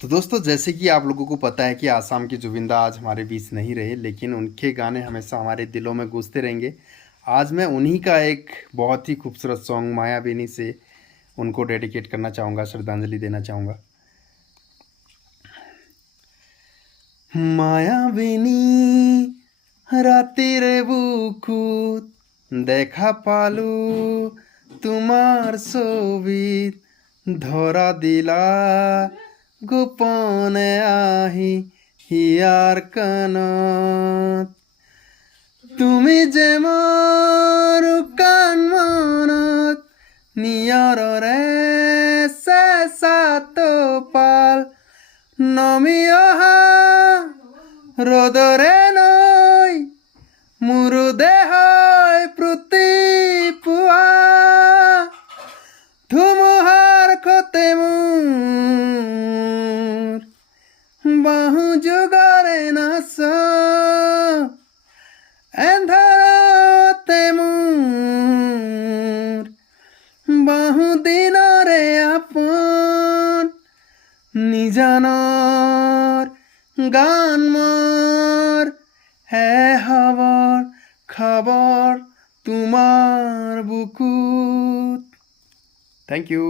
तो दोस्तों, जैसे कि आप लोगों को पता है कि आसाम के जुबिंदा आज हमारे बीच नहीं रहे, लेकिन उनके गाने हमेशा हमारे दिलों में गूंजते रहेंगे। आज मैं उन्हीं का एक बहुत ही खूबसूरत सॉन्ग मायाबीनी से उनको डेडिकेट करना चाहूँगा, श्रद्धांजलि देना चाहूँगा। মায়াবিনী রাতিরে বুকুত দেখা পালু তোমার ছবি ধরা দিলা গোপনে আহি হিয়ার কানত তুমি যে মোৰ কান মনত নিয়ৰৰে চেঁচাটো পাল নমি অহা ৰ'দৰে নৈ মোৰ দেহই প্ৰতি পুৱা ধুমুহাৰ খতে মোৰ বাহু যোগৰে নাচ এন্ধাৰতে মোৰ বাহু দিনৰে আপোন নিজানৰ গান মোৰ হে খবৰ খবৰ তোমাৰ বুকুত। Thank U.